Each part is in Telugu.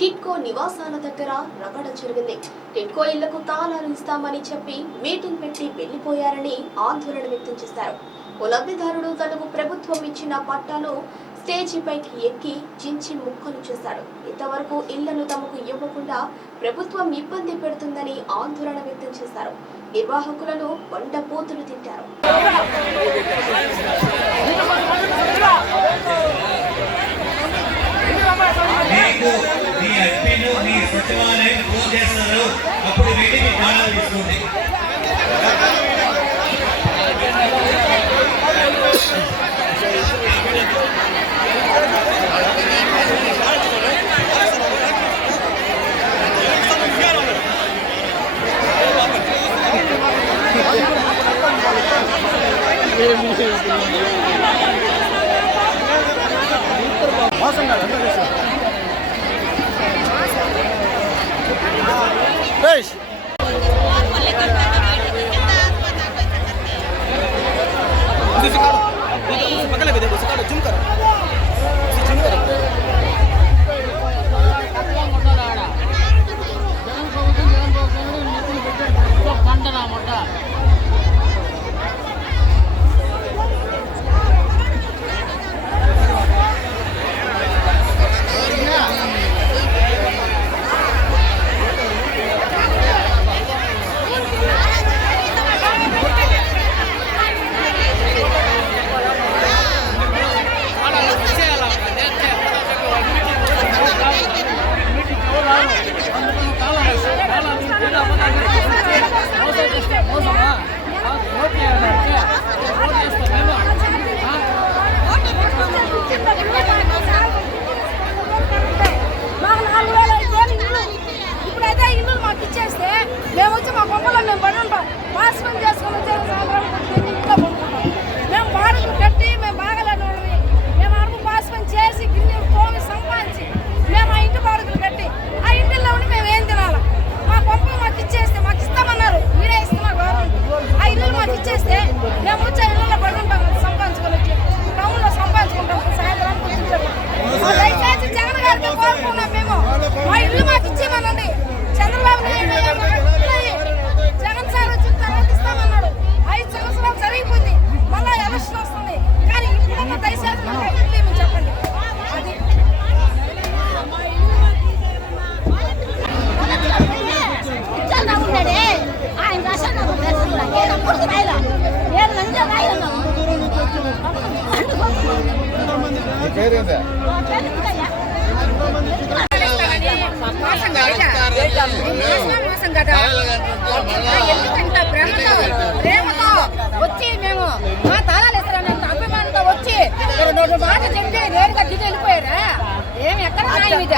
టిట్కో నివాసాల దగ్గర రగడ జరిగింది. టిట్కో ఇళ్ళకు తాళాలు ఇస్తామని చెప్పి మీటింగ్ పెట్టి వెళ్ళిపోయారని ఆందోళన వ్యక్తం చేశారు. ఓ లబ్ధిదారుడు తనకు ప్రభుత్వం ఇచ్చిన పట్టాలు స్టేజీపైకి ఎక్కి చించి ముక్కలు చేశాడు. ఇంతవరకు ఇళ్ళను తమకు ఇవ్వకుండా ప్రభుత్వం ఇబ్బంది పెడుతుందని ఆందోళన వ్యక్తం చేశారు. నిర్వాహకులను వంటపోతులు తింటారు మీకు మీ అడ్మిన్ మీ సచివాలయం ఫోన్ చేస్తారు. అప్పుడు వెళ్ళి మీ తాళాలు తీసుకోండి మాకు మోసం కదా ఎందుకంత ప్రేమతో ప్రేమతో వచ్చి మేము మా తాళాలు ఇస్తారన్నంత అభిమానంతో వచ్చి రెండు మాట చెప్పి నేరుగా దిగి వెళ్ళిపోయారా ఏమి ఎక్కడ న్యాయం ఇది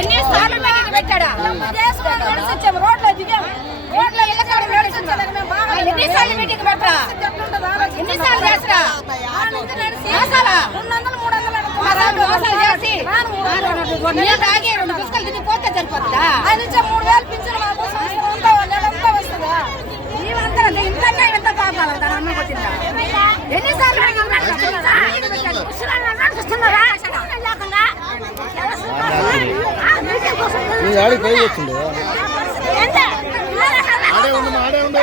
ఎన్నిసార్లు పెట్టాడా చేసుకొని నడిచి వచ్చాము రోడ్లో దిగాము రోడ్లో ఇళ్ళకాడ నడిచి వచ్చాము ఎన్నిసార్లు మీటింగ్ పెట్టరా ఎన్నిసార్లు చేసరా నీళ్ళు తాగి రెండు బిస్కలు తిని పోతే సరిపోతుందా? ఆయన ఇచ్చే మూడు వేలు పింఛన్ మాకు సంవత్సరం అంతా వస్తుందా? నీవంతా ఇంతన్నా ఇంత పాపాలి దాని అన్నం కొట్టిందా? ఎన్నిసార్లు ఆడికి పై వచ్చిండు ఏంటి? ఆడే ఉండు ఆడే ఉండు.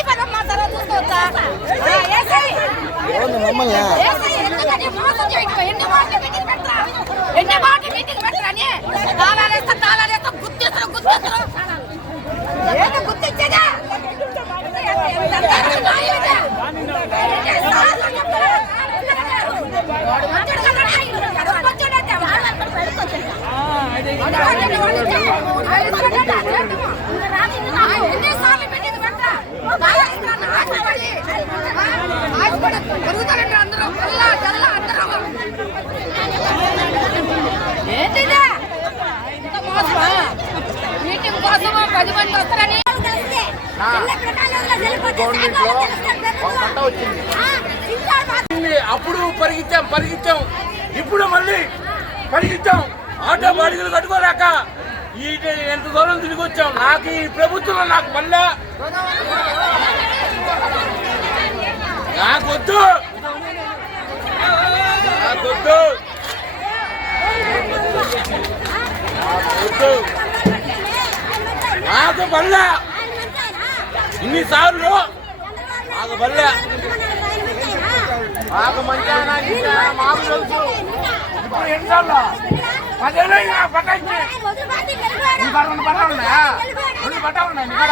గుర్తించేదా? పది మంది వస్తారని. అప్పుడు పరిగించాం పరిగించాం ఇప్పుడు మళ్ళీ పరిగించాం ఆటో బాడీలు కట్టుకోలేక ఈ ఎంత దూరం తిరిగి వచ్చాం? నాకు ఈ ప్రభుత్వంలో నాకు మళ్ళా నాకొద్దు నాకొద్దు మళ్ళా ఇన్నిసార్లు నాకు మళ్ళా నాకు మంచిగా మాకు తెలుసు. ఇప్పుడు ఎన్నిసార్లు? పదేళ్ళు పట్టాయించి? ఇంకా రెండు పట్టాలు ఉన్నాయా రెండు పట్టాలు ఉన్నాయి ఇక్కడ